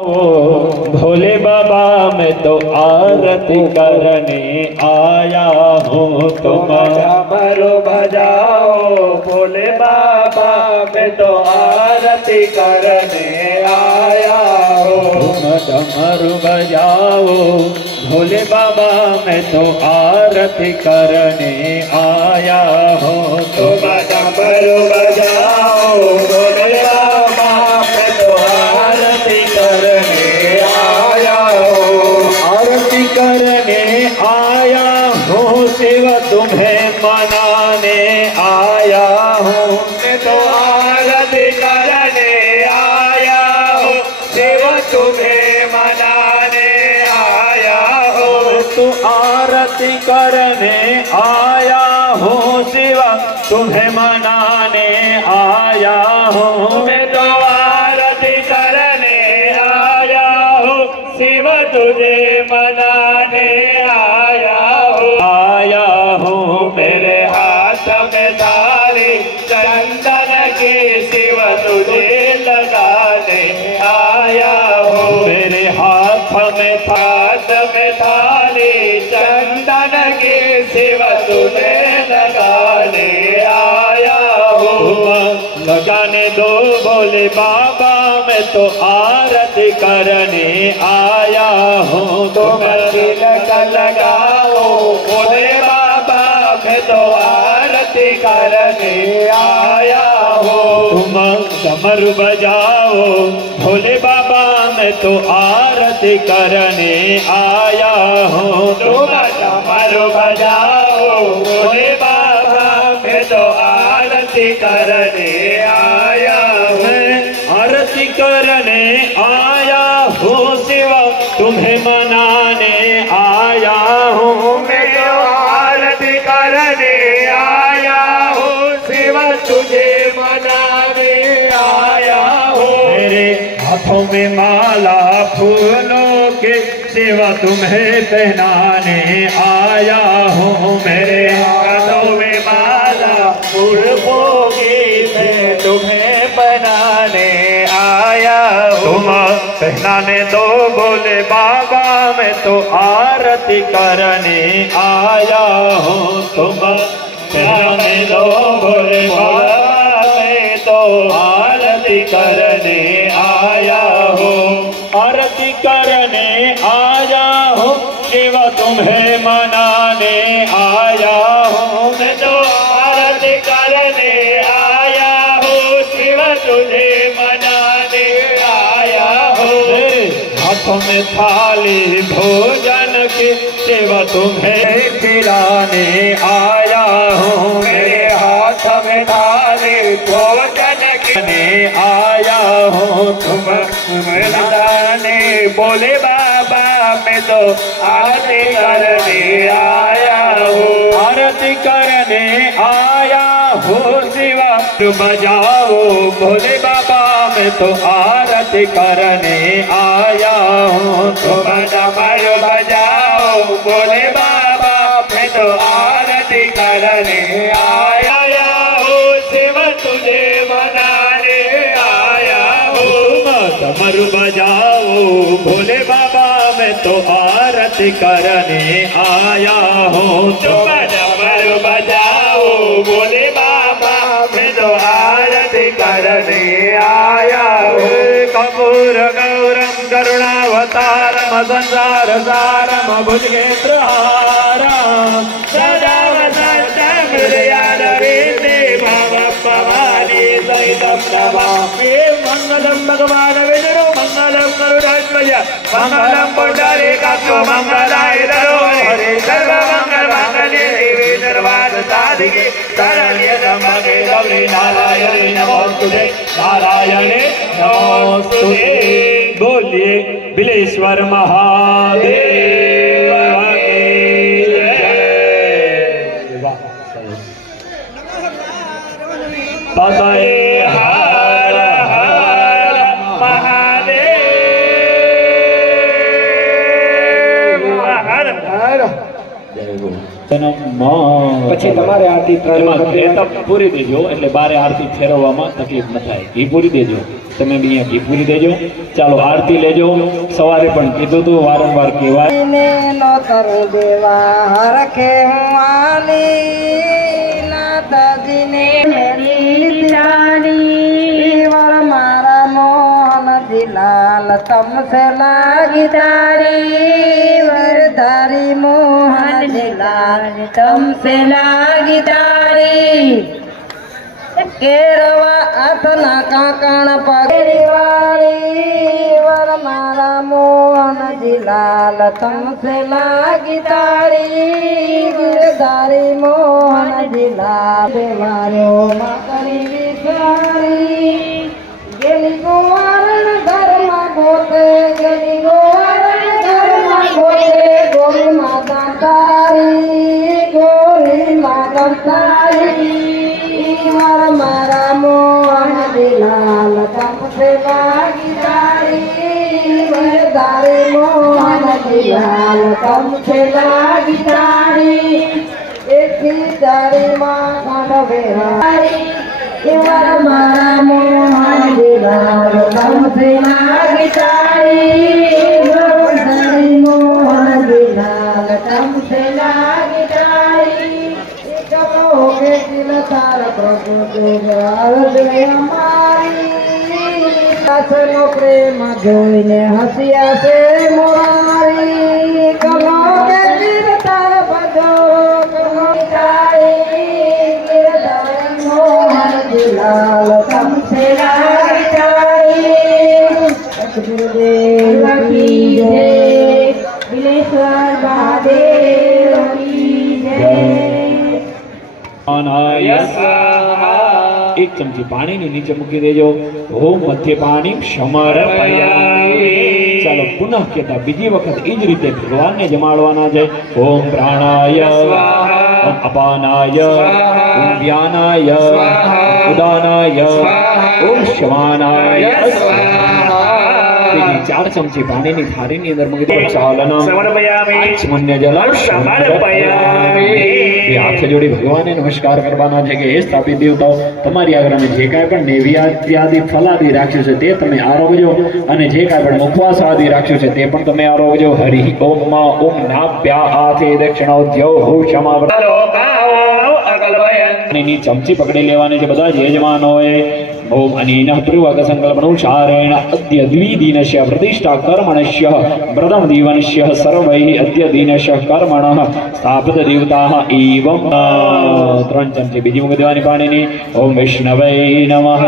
ओ भोले बाबा मैं तो आरती करने आया हूँ तुम डमरू बजाओ भोले बाबा मैं तो आरती करने आया हूँ। तुम डमरू बजाओ भोले बाबा मैं तो आरती करने आया हूँ तुम डमरू बजाओ भोले बाबा मैं तो आरती करने आया हूँ। आरती करने आया हूँ शिव तुम्हें मनाने आया हूँ मैं तो आरती करने आया हूँ शिव तुम्हें मनाने आया हूँ। तो आरती करने आया हूँ शिव तुम्हें मनाने आया हूँ मैं तो आरती करने आया हूँ शिव तुझे मनाने आया हूँ। आया हूँ मेरे हाथ में थाली चंदन की शिव तुझे लगाने आया हूँ। मेरे हाथ में हाथ में थाली चंदन की शिव तुझे लगाने आया हूँ। लगाने दो भोले बाबा मैं तो आरती करने आया हूँ तुम तिलक लगाओ भोले बाबा मैं तो आरती करने आया हूँ। तुम कमर बजाओ भोले बाबा मैं तो आरती करने आया हूँ तुम कमर बजाओ भोले बाबा मैं तो आरती करने आया हूँ। आरती करने आया हूँ शिव तुम्हें मनाने आया हूँ मैं तो आरती करने आया हूँ शिव तुझे मनाने आया हूँ। मेरे हाथों में माला फूलों के शिव तुम्हें पहनाने आया हूँ मेरे हाथों में माला फूलों की मैं तुम्हें बनाने आया तुम हूँ। पहनाने दो भोले बाबा मैं तो आरती करने आया हूँ तुम पहनाने दो भोले बाबा मैं तो आरती करने आया हूँ आरती करने आया हूँ शिव तुम्हें मनाने आया हूँ मैं तो आरती करने आया हूँ शिव तुझे मनाने आया हूँ। मेरे हाथों में थाली भोजन की सेवा तुम्हें खिलाने आया हूँ मेरे हाथ में थाली भोजन करने आया हूँ तुम मिलाने बोले बाबा मैं तो आरती करने आया हूँ। आरती करने आया हूँ शिवा बजाओ भोले बाबा मैं तो आरती करने आया हूँ तुम डमरू बजाओ बोले बाबा मैं तो आरती करने आया हूँ शिव तुझे मनाने आया हूँ। डमरू बजाओ भोले बाबा मैं तो आरती करने आया हूँ तुम डमरू बजाओ बोले बाबा मैं तो आरती करने आया हूँ। कपूर गौरम करुणावतारम संसार सारम भुजगेन्द्रहारम सदा वसन्तं हृदयारविन्दे भवं भवानी सहितं नमामि। मङ्गलं भगवान् विष्णु मङ्गलं गरुडध्वज मङ्गलं पुण्डरीकाक्षो मङ्गलाय तनोहरे सर्वमङ्गलमाङ्गल्ये शिवे सर्वार्थसाधिके शरण्ये त्र्यम्बके गौरी नारायणे नमोस्तुते नारायणे नमोस्तुते। बोलिए बिलेश्वर महादेव की जय। तदय हर हर महादेव हर हर जय बोल। પછી તમારે આરતી 3 એમાં વખત એ તપ પૂરી દેજો એટલે બારે આરતી ફેરવવામાં તકલીફ ન થાય. ઘી પૂરી દેજો, તમે બી અહીંયા ઘી પૂરી દેજો. ચાલો આરતી લેજો. સવારે પણ કીધું તું, વારંવાર કહેવાય. ને નો તરું દેવા હરખે હું આલી નાથજીને મેલી તારી વર મારા મોહનજી લાલ તમસે લાગી તારી વરધારી મોહનજી લાલ તમસે લાગી તારી કેરવા આથના કાકણ પગરી વાળી વર મારા મોહનજી લાલ તમસે લાગી તારી ગિરધારી મોહનજી લાલ મારો મારી વિચારી ગેલી ગોવારણ ઘરમાં ગોતે ગેલી ગોવારણ ઘરમાં ગોતે ગોરી માતા તારી ગોરી માતા તારી વર મારા મોહનજી લાલ તમસે લાગી તારી વરધારી મોહનજી લાલ તમસે લાગી તારી એકી તારી માં ખાંડવે હારી વર મારા મોહનજી લાલ તમસે લાગી તારી વરધારી મોહનજી લાલ તમસે લાગી તારી ચલો કે દિલ તારા પ્રભુ દેવરાજ અમારી દાસનો પ્રેમ જોઈને હસ્યા છે મોરારી કલો કે દિલ તારા ભજો કલો તારી ગિરધારી મોહનજી લાલ તમસે લાગી તારી સદગુરુદેવ કી જય બિલેશ્વર મહાદેવ કી જય એક ચમચી પાણીની નીચે મૂકી દેજો. ઓમ મધ્ય પાણી સમર્પયામિ. ચાલો પુનઃ કહેતા બીજી વખત એ જ રીતે ભગવાનને જમાડવાના છે. ઓમ પ્રાણાય ઓમ અપાનાય ઓમ વ્યાનાય ઉદાનાય ઓમ શ્વાનાય બીજી 4 ચમચી પાણીની થાળીની અંદર મૂકી દો. ચાલના સમર્પયામિ આચમન્ય જલમ સમર્પયામિ. એ હાથ જોડી ભગવાનને નમસ્કાર કરવાના છે કે હે સ્થાપિત દેવતાઓ, તમારી આગળ અમે જે કાંઈ પણ નૈવેદ્યાદિ ફલાદિ રાખ્યું છે તે તમે આરોગજો, અને જે કાંઈ પણ મુખવાસ આદિ રાખ્યું છે તે પણ તમે આરોગજો. હરિ ઓમ માં ઓમ નાભ્યા હાથે દક્ષિણોદ્યો હુષમા. ની ચમચી પકડી લેવાની છે બધા જ યજમાનોએ. ઓમ અનેન પૂર્વક સંકલ્પનુસારેણ અદ્ય દ્વિદિનસ્ય પ્રતિષ્ઠા કર્મણસ્ય વ્રતમ દીવનસ્ય સર્વૈ અદ્ય દિનસ્ય કર્મણઃ સ્થાપિત દેવતાઃ એવં. 3 ચમચી બીજી મૂકી દેવાની પાણીની. ઓમ વિષ્ણવે નમઃ.